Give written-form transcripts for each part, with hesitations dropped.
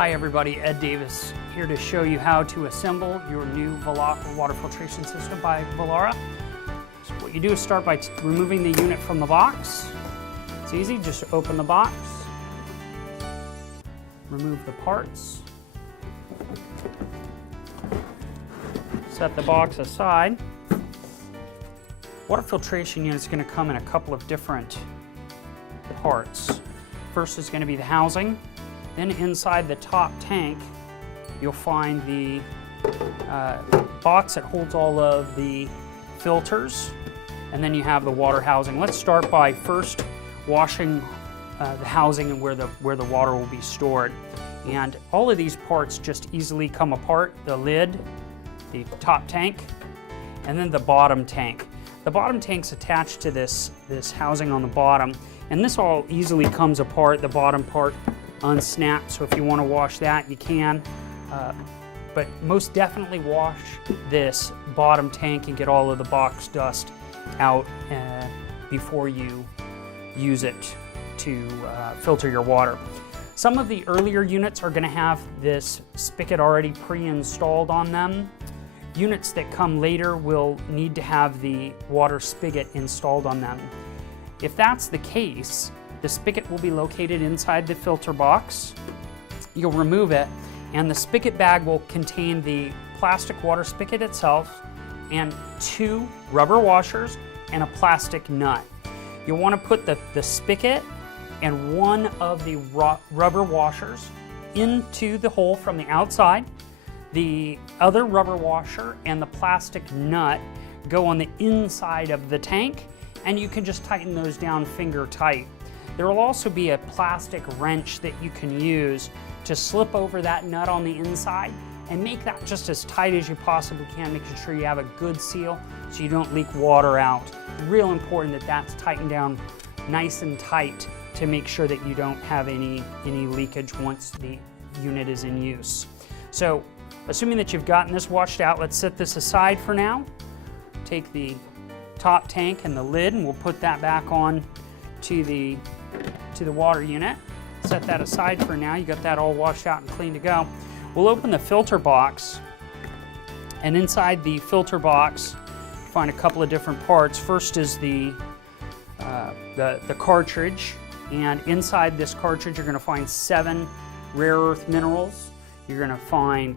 Hi everybody, Ed Davis here to show you how to assemble your new Velaqua water filtration system by Velaqua. So what you do is start by removing the unit from the box. It's easy, just open the box, remove the parts, set the box aside. Water filtration unit is going to come in a couple of different parts. First is going to be the housing. Then inside the top tank, you'll find the box that holds all of the filters, and then you have the water housing. Let's start by first washing the housing and where the water will be stored. And all of these parts just easily come apart: the lid, the top tank, and then the bottom tank. The bottom tank's attached to this housing on the bottom, and this all easily comes apart. The bottom part unsnapped, so if you want to wash that, you can. But most definitely wash this bottom tank and get all of the box dust out before you use it to filter your water. Some of the earlier units are going to have this spigot already pre-installed on them. Units that come later will need to have the water spigot installed on them. If that's the case, the spigot will be located inside the filter box. You'll remove it, and the spigot bag will contain the plastic water spigot itself and 2 rubber washers and a plastic nut. You'll want to put the spigot and one of the rubber washers into the hole from the outside. The other rubber washer and the plastic nut go on the inside of the tank, and you can just tighten those down finger tight. There will also be a plastic wrench that you can use to slip over that nut on the inside and make that just as tight as you possibly can, making sure you have a good seal so you don't leak water out. Real important that that's tightened down nice and tight to make sure that you don't have any leakage once the unit is in use. So, assuming that you've gotten this washed out, let's set this aside for now. Take the top tank and the lid, and we'll put that back on to the water unit. Set that aside for now. You got that all washed out and clean to go. We'll open the filter box, and inside the filter box find a couple of different parts. First is the cartridge, and inside this cartridge you're going to find 7 rare earth minerals. You're going to find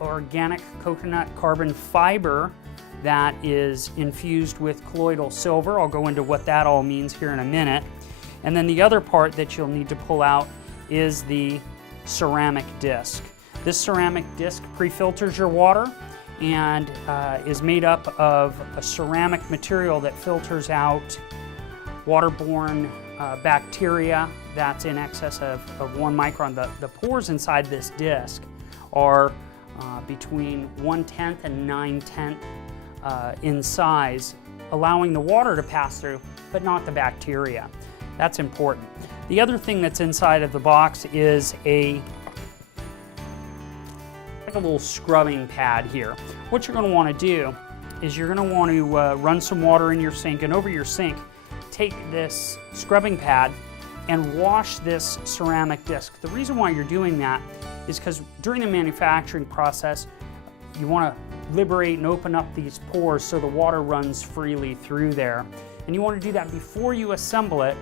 organic coconut carbon fiber that is infused with colloidal silver. I'll go into what that all means here in a minute. And then the other part that you'll need to pull out is the ceramic disc. This ceramic disc pre-filters your water and is made up of a ceramic material that filters out waterborne bacteria that's in excess of 1 micron. The pores inside this disc are between 1/10 and 9/10 in size, allowing the water to pass through, but not the bacteria. That's important. The other thing that's inside of the box is like a little scrubbing pad here. What you're going to want to do is you're going to want to run some water in your sink, and over your sink, take this scrubbing pad and wash this ceramic disc. The reason why you're doing that is because during the manufacturing process, you want to liberate and open up these pores so the water runs freely through there. And you want to do that before you assemble it,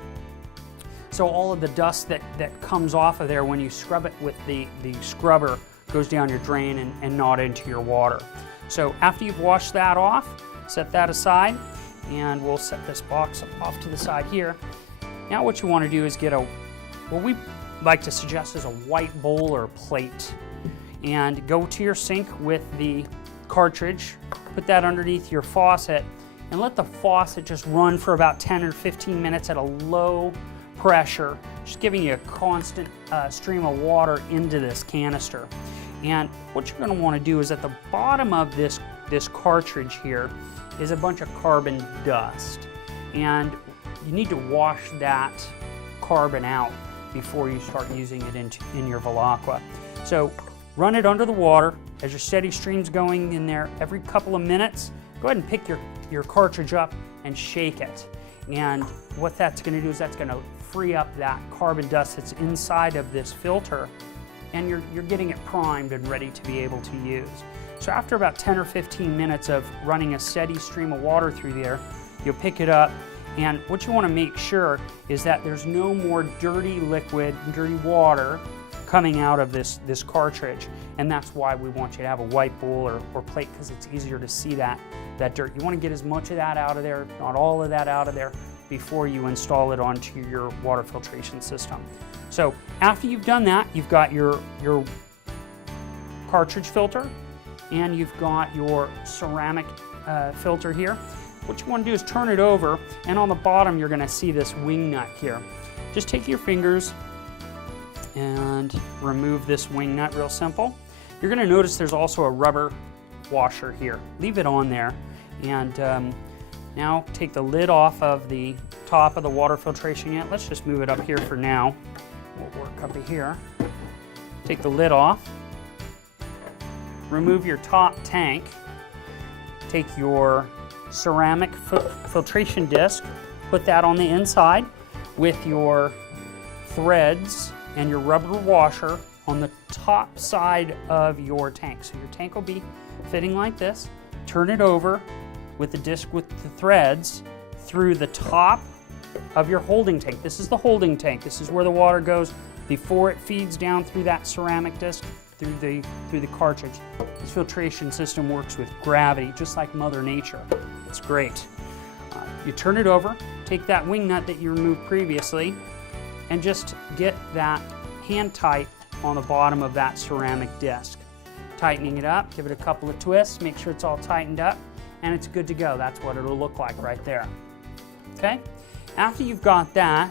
so all of the dust that comes off of there when you scrub it with the scrubber goes down your drain and not into your water. So after you've washed that off, set that aside, and we'll set this box off to the side here. Now what you want to do is get what we like to suggest is a white bowl or plate, and go to your sink with the cartridge, put that underneath your faucet, and let the faucet just run for about 10 or 15 minutes at a low pressure, just giving you a constant stream of water into this canister. And what you're going to want to do is at the bottom of this cartridge here is a bunch of carbon dust, and you need to wash that carbon out before you start using it in your Velaqua. So run it under the water as your steady stream's going in there. Every couple of minutes, go ahead and pick your cartridge up and shake it. And what that's going to do is that's going to free up that carbon dust that's inside of this filter and you're getting it primed and ready to be able to use. So after about 10 or 15 minutes of running a steady stream of water through there, you'll pick it up, and what you want to make sure is that there's no more dirty liquid, dirty water coming out of this cartridge, and that's why we want you to have a white bowl or plate, because it's easier to see that dirt. You want to get as much of that out of there, if not all of that out of there, before you install it onto your water filtration system. So after you've done that, you've got your cartridge filter, and you've got your ceramic filter here. What you want to do is turn it over, and on the bottom you're going to see this wing nut here. Just take your fingers and remove this wing nut real simple. You're going to notice there's also a rubber washer here. Leave it on there, and now take the lid off of the top of the water filtration unit. Let's just move it up here for now. We'll work up here. Take the lid off. Remove your top tank. Take your ceramic filtration disc, put that on the inside with your threads and your rubber washer on the top side of your tank. So your tank will be fitting like this. Turn it over with the disc with the threads through the top of your holding tank. This is the holding tank. This is where the water goes before it feeds down through that ceramic disc through the cartridge. This filtration system works with gravity, just like Mother Nature. It's great. You turn it over, take that wing nut that you removed previously, and just get that hand tight on the bottom of that ceramic disc. Tightening it up, give it a couple of twists, make sure it's all tightened up, and it's good to go. That's what it'll look like right there. Okay? After you've got that,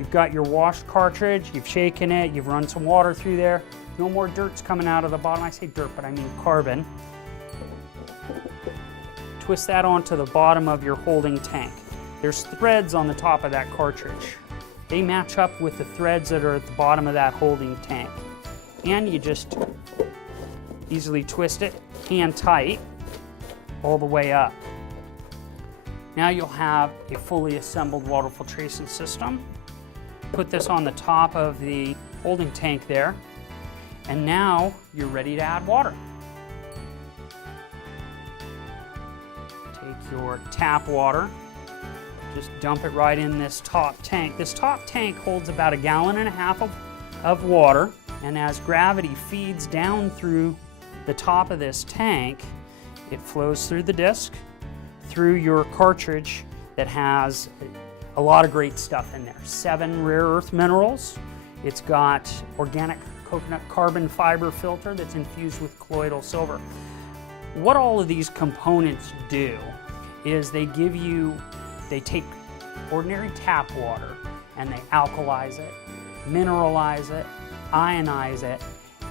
you've got your washed cartridge, you've shaken it, you've run some water through there, no more dirt's coming out of the bottom. I say dirt, but I mean carbon. Twist that onto the bottom of your holding tank. There's threads on the top of that cartridge. They match up with the threads that are at the bottom of that holding tank. And you just easily twist it, hand tight, all the way up. Now you'll have a fully assembled water filtration system. Put this on the top of the holding tank there, and now you're ready to add water. Take your tap water, just dump it right in this top tank. This top tank holds about 1.5 gallons of water, and as gravity feeds down through the top of this tank, it flows through the disc, through your cartridge that has a lot of great stuff in there. 7 rare earth minerals. It's got organic coconut carbon fiber filter that's infused with colloidal silver. What all of these components do is they take ordinary tap water and they alkalize it, mineralize it, ionize it,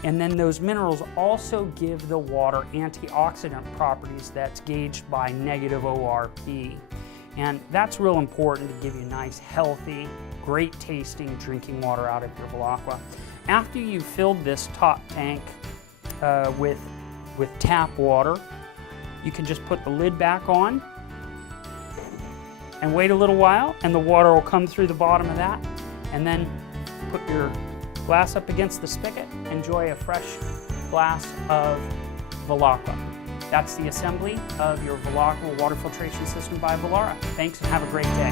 and then those minerals also give the water antioxidant properties that's gauged by negative ORP. And that's real important to give you nice, healthy, great tasting drinking water out of your Velaqua. After you've filled this top tank with tap water, you can just put the lid back on and wait a little while, and the water will come through the bottom of that, and then put your glass up against the spigot. Enjoy a fresh glass of Velaqua. That's the assembly of your Velaqua water filtration system by Velaqua. Thanks and have a great day.